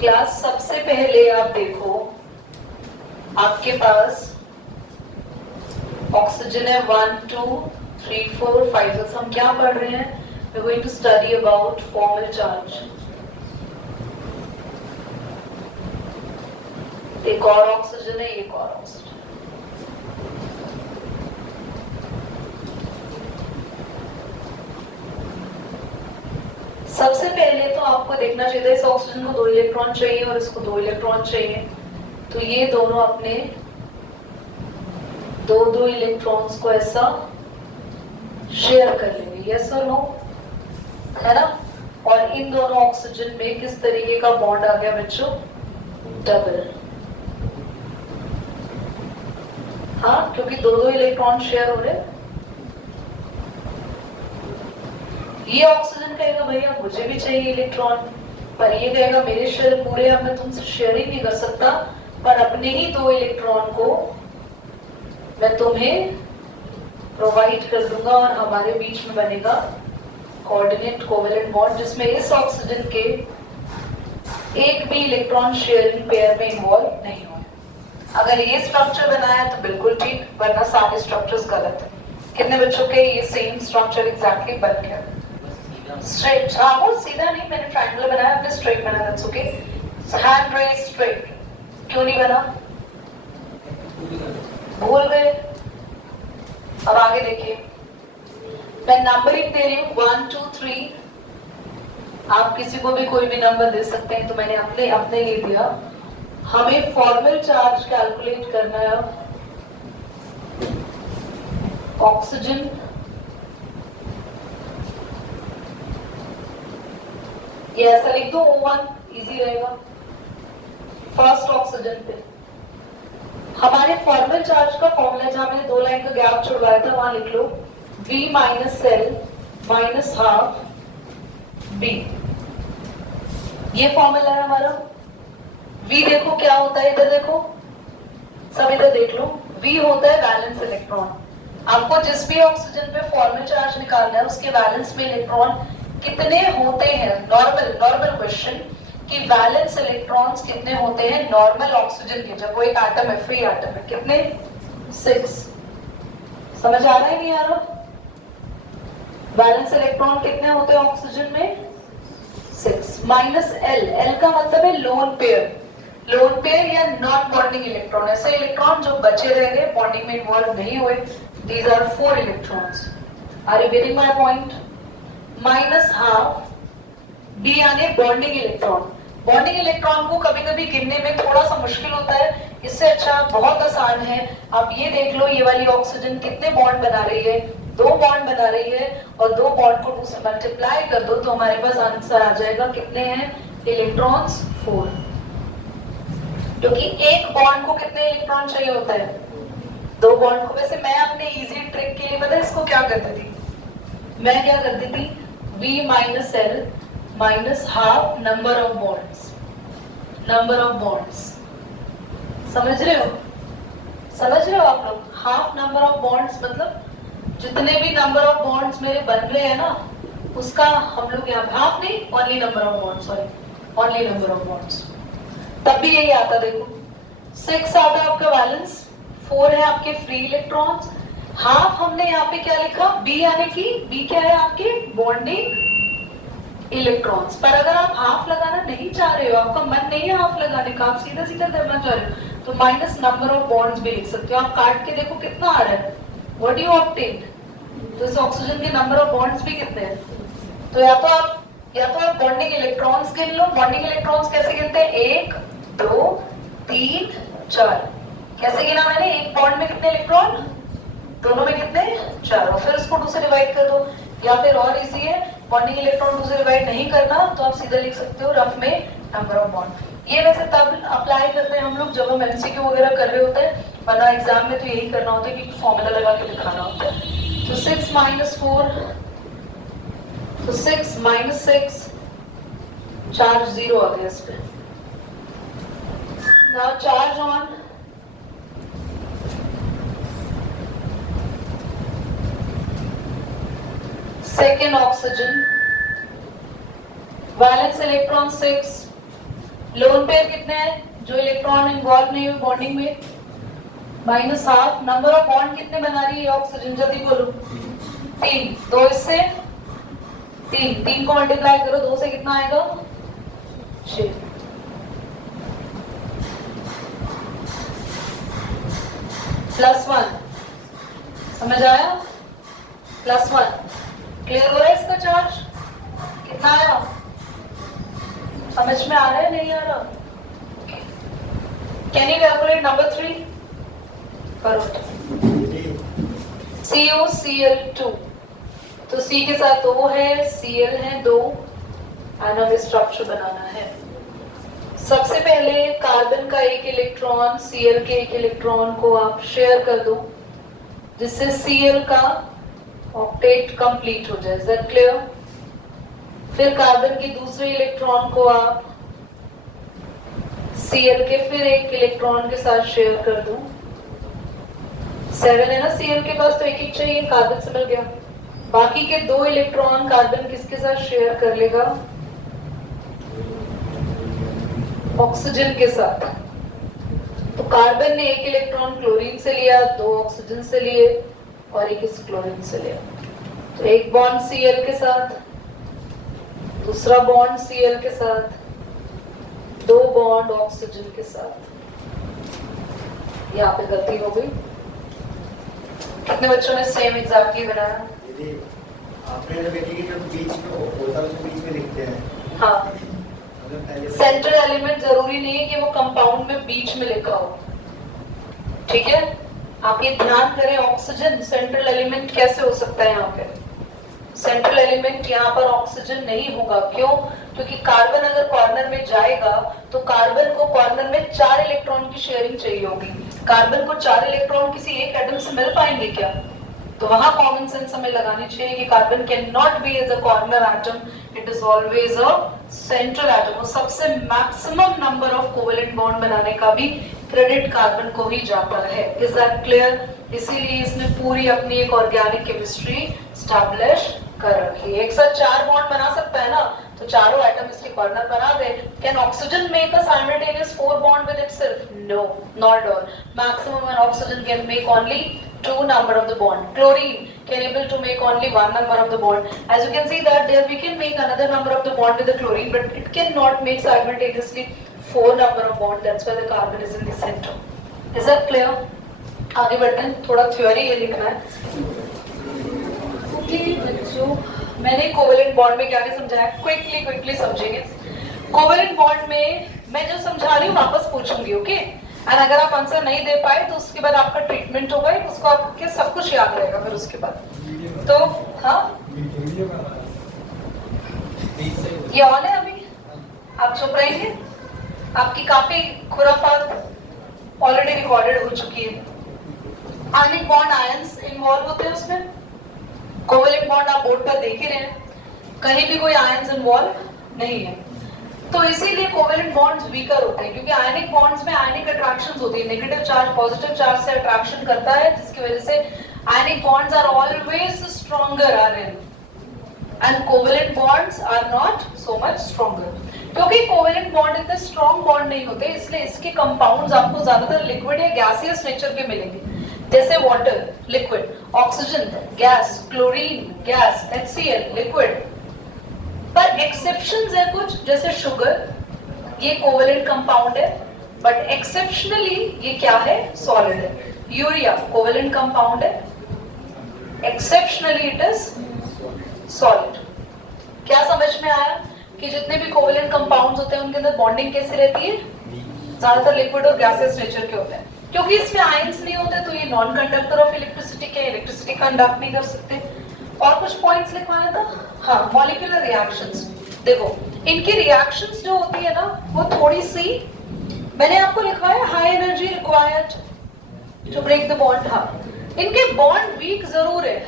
Class सबसे पहले आप देखो, आपके पास ऑक्सीजन है 1 2 3 4 5 6। हम क्या पढ़ रहे हैं? We are going to study about formal charge. एक और ऑक्सीजन है, एक और ऑक्सीजन। सबसे पहले तो आपको देखना चाहिए था, इस ऑक्सीजन को 2 इलेक्ट्रॉन चाहिए और इसको 2 इलेक्ट्रॉन चाहिए, तो ये दोनों अपने 2 इलेक्ट्रॉन्स को ऐसा शेयर कर लेंगे, यस और नो, है ना। और इन दोनों ऑक्सीजन में किस तरीके का बॉन्ड आ गया बच्चों? डबल। हाँ, क्योंकि 2 इलेक्ट्रॉन शेयर हो रहे। ये ऑक्सीजन कहेगा भैया मुझे भी चाहिए इलेक्ट्रॉन, पर ये कहेगा मेरे शेल पूरे अब मैं तुमसे शेयर ही नहीं कर सकता, पर अपने ही 2 इलेक्ट्रॉन को मैं तुम्हें प्रोवाइड कर दूंगा और हमारे बीच में बनेगा कोऑर्डिनेट कोवेलेंट बॉन्ड, जिसमें इस ऑक्सीजन के एक भी इलेक्ट्रॉन शेयरिंग पेयर में इन्वॉल्व नहीं हुए। अगर ये स्ट्रक्चर बनाया तो बिल्कुल ठीक, वरना सारे स्ट्रक्चर्स गलत है। कितने बच्चों के ये सेम स्ट्रक्चर एग्जैक्टली बन गया? स्ट्रेट। हाँ, वो सीधा नहीं, मैंने ट्रायंगल बनाया, आपने स्ट्रेट बनाया, that's okay. Hand raise straight. क्यों नहीं बना? भूल गए। अब आगे देखिए, मैं नंबरिंग दे रही हूँ 1 2 3। आप किसी को भी कोई भी नंबर दे सकते हैं, तो मैंने अपने लिए दिया। हमें फॉर्मल चार्ज कैलकुलेट करना है ऑक्सीजन ये ऐसा लिख दो, O1 इजी रहेगा। फर्स्ट ऑक्सीजन पे हमारे फॉर्मल चार्ज का फॉर्मूला, जहां मैंने 2 लाइन का गैप छुड़वाया था, वहां लिख लो V minus L minus half B। ये फॉर्मूला है हमारा। V देखो क्या होता है, इधर देखो, सब इधर देख लो। V होता है वैलेंस इलेक्ट्रॉन। आपको जिस भी ऑक्सीजन पे फॉर्मल चार्ज निकालना है, उसके वैलेंस में इलेक्ट्रॉन कितने होते हैं? नॉर्मल क्वेश्चन कि वैलेंस इलेक्ट्रॉन्स कितने होते हैं नॉर्मल ऑक्सीजन के, जब वो एक एटम है, फ्री एटम है, कितने? 6। समझ आ रहा है नहीं आ रहा? वैलेंस इलेक्ट्रॉन कितने होते हैं ऑक्सीजन में? 6 माइनस L का मतलब है लोन पेयर या नॉन बॉन्डिंग इलेक्ट्रॉन। ऐसे इलेक्ट्रॉन जो बचे रह गए, बॉन्डिंग में इन्वॉल्व नहीं हुए, these are 4 electrons. Are you getting my point? Minus half B यानी बॉन्डिंग इलेक्ट्रॉन। बॉन्डिंग इलेक्ट्रॉन को कभी कभी गिनने में थोड़ा सा मुश्किल होता है, इससे अच्छा बहुत आसान है, आप ये देख लो, ये वाली ऑक्सीजन कितने बॉन्ड बना रही है? 2 बॉन्ड बना रही है, और 2 बॉन्ड को 2 से मल्टीप्लाई कर दो तो हमारे पास आंसर आ जाएगा कितने हैं इलेक्ट्रॉन्स? 4। क्योंकि एक बॉन्ड को कितने इलेक्ट्रॉन चाहिए होता है? 2 बॉन्ड को। वैसे मैं अपने इजी ट्रिक के लिए पता है इसको क्या करती थी? मैं क्या करती थी? V minus L minus half number of bonds. समझ रहे हो आप लोग? हाफ नंबर ऑफ बॉन्ड्स मतलब जितने भी नंबर ऑफ बॉन्ड्स मेरे बन रहे हैं ना, उसका हम लोग यहाँ हाफ नहीं, ओनली नंबर ऑफ बॉन्ड्स। तब भी यही आता, देखो 6 आता है आपका वैलेंस, 4 है आपके फ्री इलेक्ट्रॉन्स, हाफ हमने यहाँ पे क्या लिखा? B यानी कि B क्या है आपके? Bonding electrons. पर अगर आप हाफ लगाना नहीं चाह रहे हो, आपका मन नहीं है हाफ लगाने का, आप सीधा सीधा करना चाह रहे हो, तो माइनस नंबर ऑफ बॉन्ड्स भी लिख सकते हो। आप काट के देखो कितना आ रहा है, व्हाट यू ऑब्टेन्ड। तो इस ऑक्सीजन के नंबर ऑफ बॉन्ड्स भी कितने हैं? तो या तो आप बॉन्डिंग इलेक्ट्रॉन्स गिन लो। बॉन्डिंग इलेक्ट्रॉन्स कैसे गिनते हैं? 1 2 3 4। कैसे गिना मैंने? एक बॉन्ड में कितने इलेक्ट्रॉन? दोनों में कितने? 4। और फिर उसको 2 से डिवाइड कर दो, या फिर और इजी है, बॉन्डिंग इलेक्ट्रॉन 2 से डिवाइड नहीं करना तो आप सीधा लिख सकते हो रफ में नंबर ऑफ बॉन्ड। ये वैसे तब अप्लाई करते हैं हम लोग जब हम एमसीक्यू वगैरह कर रहे होते हैं, वरना एग्जाम में तो यही करना होता है कि फॉर्मूला लगा के दिखाना होता है। तो 6 माइनस 4, तो 6 माइनस 6, चार्ज 0 आ गया इस पे। Now charge on second oxygen, valence electron 6, lone pair कितने हैं जो इलेक्ट्रॉन इन्वॉल्व नहीं हुए बॉन्डिंग में? -12। नंबर ऑफ बॉन्ड कितने बना रही है ऑक्सीजन? जल्दी बोलो। 3। 2 इससे 3 को मल्टीप्लाई करो 2 से कितना आएगा? 6। +1 समझ आया? +1 क्लियर हो रहा है इसका चार्ज कितना आया? समझ में आ रहा है नहीं आ रहा? Can you calculate number 3? करो। CuCl2 तो C के साथ 2 है, Cl है 2 और हमें स्ट्रक्चर बनाना है। सबसे पहले कार्बन का एक इलेक्ट्रॉन Cl के एक इलेक्ट्रॉन को आप शेयर कर दो जिससे Cl का ऑक्टेट कंप्लीट हो जाए। Is that clear? फिर कार्बन के दूसरे इलेक्ट्रॉन को आप Cl के फिर एक इलेक्ट्रॉन के साथ शेयर कर दो। 7 है ना Cl के पास तो एक एक चाहिए, कार्बन से मिल गया। बाकी के 2 इलेक्ट्रॉन कार्बन किसके साथ शेयर कर लेगा? ऑक्सीजन के साथ। तो कार्बन ने एक इलेक्ट्रॉन क्लोरीन से लिया, 2 ऑक्सीजन से लिए और एक इस क्लोरीन से लिया। तो एक बॉन्ड Cl के साथ, दूसरा बॉन्ड Cl के साथ, 2 बॉन्ड ऑक्सीजन के साथ। यहाँ पे गलती हो गई। कितने बच्चों ने सेम एग्जैक्टली बनाया? आपने जो देखी कि जो बीच में होता है उसको बीच में लिखते हैं। हाँ, सेंट्रल एलिमेंट जरूरी नहीं है कि वो कंपाउंड में बीच में लिखा हो, ठीक है? आप ये ध्यान करें, ऑक्सीजन सेंट्रल एलिमेंट कैसे हो सकता है? यहाँ पे सेंट्रल एलिमेंट यहाँ पर ऑक्सीजन नहीं होगा। क्यों? क्योंकि कार्बन अगर कॉर्नर में जाएगा तो कार्बन को कॉर्नर में 4 इलेक्ट्रॉन की शेयरिंग चाहिए होगी। कार्बन को 4 इलेक्ट्रॉन किसी एक एटम से मिल पाएंगे क्या? तो वहां कॉमन सेंस हमें लगानी चाहिए कि carbon can not be as a corner atom, it is always a central atom. और सबसे maximum number of covalent bond बनाने का भी क्रेडिट कार्बन को ही जाता है। Is that clear? इसीलिए इसने पूरी अपनी एक ऑर्गेनिक केमिस्ट्री स्टैब्लिश कर रखी है। एक साथ 4 बॉन्ड बना सकता है ना, तो चारों एटम इसके कॉर्नर बना दे। Can oxygen make a simultaneous 4 bond with itself? No, not all. Maximum an oxygen can make only 2 number of the bond. Chlorine can able to make only 1 number of the bond. As you can see that there we can make another number of the bond with the chlorine, but it cannot make simultaneously 4 number of bond. That's why the carbon is in the center. Is that clear? आगे बढ़ते हैं, थोड़ा theory ये लिखना है। Okay बच्चों, मैंने covalent bond में क्या क्या समझाया, क्विकली समझेंगे। कोवेलेंट बॉन्ड में मैं जो समझा रही हूँ वापस पूछूंगी, ओके? और अगर आप आंसर नहीं दे पाए तो उसके बाद आपका ट्रीटमेंट होगा, उसको आपके सब कुछ याद रहेगा फिर उसके बाद। तो हाँ, ये ऑन है अभी, आप चुप रहेंगे? आपकी काफी खुराफात ऑलरेडी रिकॉर्डेड हो चुकी है। आयनिक बॉन्ड आयंस इन्वॉल्व होते हैं उसमें। कोवेलेंट बॉन्ड आप बोर्ड पर देख ही रहे हैं, कहीं भी कोई आयंस इन्वॉल्व नहीं है। तो इसीलिए कोवेलेंट बॉन्ड्स वीकर होते हैं, क्योंकि आयनिक बॉन्ड्स में आयनिक अट्रैक्शंस होती है। नेगेटिव चार्ज पॉजिटिव चार्ज से अट्रैक्शन करता है, जिसकी वजह से आयनिक बॉन्ड्स आर ऑलवेज स्ट्रॉन्गर आरएन and covalent bonds are not so much stronger. क्योंकि कोवेलेंट बॉन्ड इतने स्ट्रॉन्ग बॉन्ड नहीं होते, इसलिए इसके कंपाउंड्स आपको ज्यादातर लिक्विड या गैसियस नेचर के मिलेंगे, जैसे water liquid, oxygen gas, chlorine gas, HCl liquid. पर एक्सेप्शंस है कुछ, जैसे शुगर, ये कोवेलेंट कंपाउंड है, बट एक्सेप्शनली ये क्या है? सॉलिड है। यूरिया कोवेलेंट कंपाउंड है, एक्सेप्शनली इट इज सॉलिड। क्या समझ में आया कि जितने भी कोवेलेंट कंपाउंड्स होते हैं उनके अंदर बॉन्डिंग कैसी रहती है? ज्यादातर लिक्विड और गैसियस नेचर के होते हैं, क्योंकि इसमें आयंस नहीं होते, तो ये नॉन कंडक्टर ऑफ इलेक्ट्रिसिटी के इलेक्ट्रिसिटी कंडक्ट नहीं कर सकते। और कुछ पॉइंट्स लिखवाया था, हाँ, मॉलिक्यूलर रिएक्शंस। देखो इनकी रिएक्शंस जो होती है ना, वो थोड़ी सी मैंने आपको लिखवाया, high energy required to break the bond. हाँ, इनके बॉन्ड वीक जरूर है,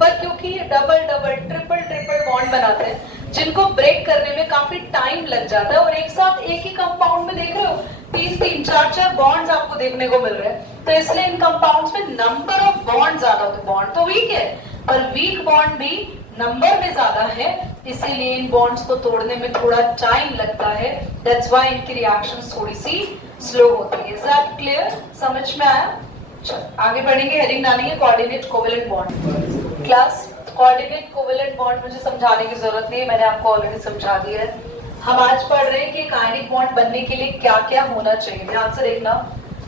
पर क्योंकि ये डबल डबल ट्रिपल बॉन्ड बनाते हैं, जिनको ब्रेक करने में काफी टाइम लग जाता है। और एक साथ एक ही कंपाउंड में देख रहे हो 3 4 बॉन्ड्स आपको देखने को मिल रहे हैं, तो इसलिए इन कंपाउंड्स में नंबर ऑफ बॉन्ड ज्यादा होते हैं। बॉन्ड तो वीक है, पर वीक बॉन्ड भी नंबर में ज्यादा है, इसीलिए इन बॉन्ड्स को तोड़ने में थोड़ा टाइम लगता है। दैट्स व्हाई इनकी रिएक्शन थोड़ी सी स्लो होती है। Is that clear? समझ में आया? चल आगे बढ़ेंगे। हेडिंग डालेंगे coordinate covalent bond. Class coordinate covalent bond मुझे समझाने की जरूरत नहीं है, मैंने आपको ऑलरेडी समझा दिया है। हम आज पढ़ रहे हैं कि एक आयनिक बॉन्ड बनने के लिए क्या क्या होना चाहिए। ध्यान से देखना।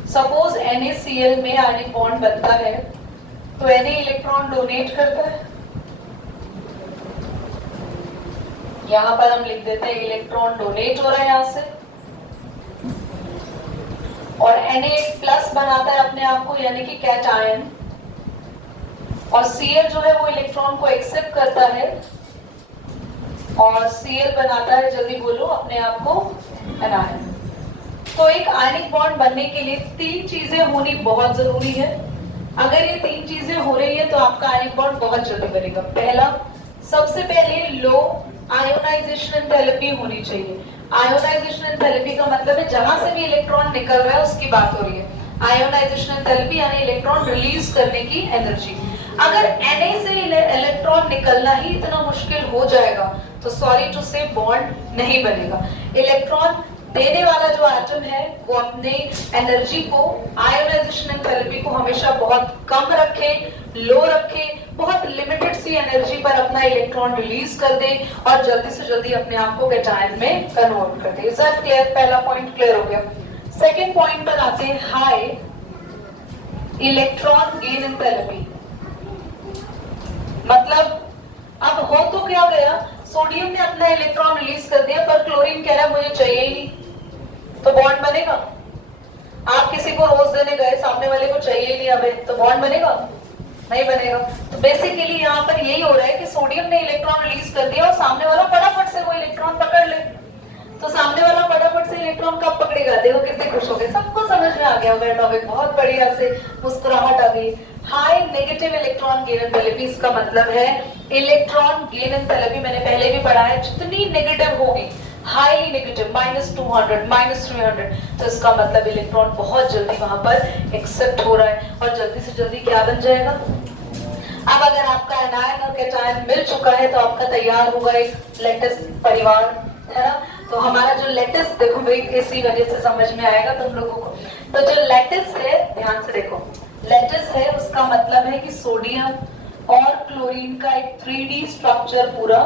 सपोज NaCl में आयनिक बॉन्ड बनता है तो Na इलेक्ट्रॉन डोनेट करता है, यहां पर हम लिख देते हैं इलेक्ट्रॉन डोनेट हो रहा है यहां से, और Na प्लस बनाता है अपने आप को यानी कि कैट आयन, और Cl जो है वो इलेक्ट्रॉन को एक्सेप्ट करता है और Cl बनाता है, जल्दी बोलो, अपने आप को एनायन। तो एक आयनिक बॉन्ड बनने के लिए तीन चीजें होनी बहुत जरूरी है। अगर ये तीन चीजें हो रही है तो आपका आयनिक बॉन्ड बहुत जल्दी बनेगा। पहला, सबसे पहले लो आयोनाइजेशन एंथैल्पी होनी चाहिए। आयोनाइजेशन एंथैल्पी का मतलब है जहां से भी इलेक्ट्रॉन निकल रहा है उसकी बात हो रही है। आयोनाइजेशन एंथैल्पी यानी इलेक्ट्रॉन रिलीज करने की एनर्जी। अगर Na से इलेक्ट्रॉन निकलना ही इतना मुश्किल हो जाएगा तो सॉरी टू से बॉन्ड नहीं बनेगा। इलेक्ट्रॉन देने वाला जो एटम है वो अपने एनर्जी को, आयोनाइजेशन एंथैल्पी को हमेशा बहुत कम रखे, लो रखे, बहुत लिमिटेड सी एनर्जी पर अपना इलेक्ट्रॉन रिलीज कर दे और जल्दी से जल्दी अपने आप को कैटायन में कन्वर्ट कर दे। Is that clear? पहला पॉइंट क्लियर हो गया। सेकेंड पॉइंट पर आते हैं, हाई इलेक्ट्रॉन गेन एंथैल्पी। मतलब अब हो तो क्या गया, सोडियम ने अपना इलेक्ट्रॉन रिलीज कर दिया पर क्लोरीन कह रहा है मुझे चाहिए ही नहीं, तो बॉन्ड बनेगा? आप किसी को रोज देने गए, सामने वाले को चाहिए ही नहीं अबे, तो बॉन्ड बनेगा? नहीं बनेगा। तो बेसिकली यहाँ पर यही हो रहा है कि सोडियम ने इलेक्ट्रॉन रिलीज कर दिया और सामने वाला फटाफट से वो इलेक्ट्रॉन पकड़ ले। तो सामने वाला फटाफट से इलेक्ट्रॉन कब पकड़ेगा? देखो कितने खुश हो गए, सबको समझ में आ गया होगा टॉपिक, बहुत बढ़िया से मुस्कुराहट आ गई। High negative electron gain enthalpy, इसका मतलब है इलेक्ट्रॉन गेन एंथैल्पी मैंने पहले भी पढ़ा है, जितनी नेगेटिव होगी, हाईली नेगेटिव -200 -300, तो इसका मतलब इलेक्ट्रॉन बहुत जल्दी वहां पर एक्सेप्ट हो रहा है और जल्दी से जल्दी क्या बन जाएगा। अब अगर आपका एनायन और कैटायन मिल चुका है तो आपका तैयार होगा एक लेटिस परिवार, है ना। तो हमारा जो लेटिस, देखो भाई इसी वजह से समझ में आएगा तुम लोगों को। तो जो लेटिस है, ध्यान से देखो, लेटिस है उसका मतलब है कि सोडियम और क्लोरीन का एक 3D स्ट्रक्चर पूरा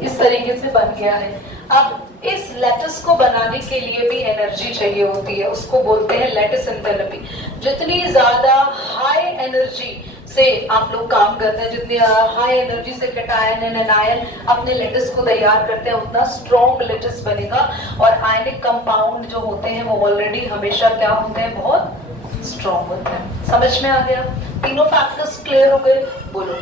इस तरीके से बन गया है। अब इस लेटिस को बनाने के लिए भी एनर्जी चाहिए होती है, उसको बोलते हैं लेटिस एंथैल्पी। जितनी ज्यादा हाई एनर्जी से आप लोग काम करते हैं, जितनी हाई एनर्जी से कैटायन एंड एनायन अपने लेटिस को तैयार करते हैं, उतना स्ट्रॉन्ग लेटिस बनेगा। और आयनिक कंपाउंड जो होते हैं वो ऑलरेडी हमेशा क्या होते हैं, बहुत स्ट्रॉन्ग होते हैं। समझ में आ गया? तीनों फैक्टर्स क्लियर हो गए? बोलो।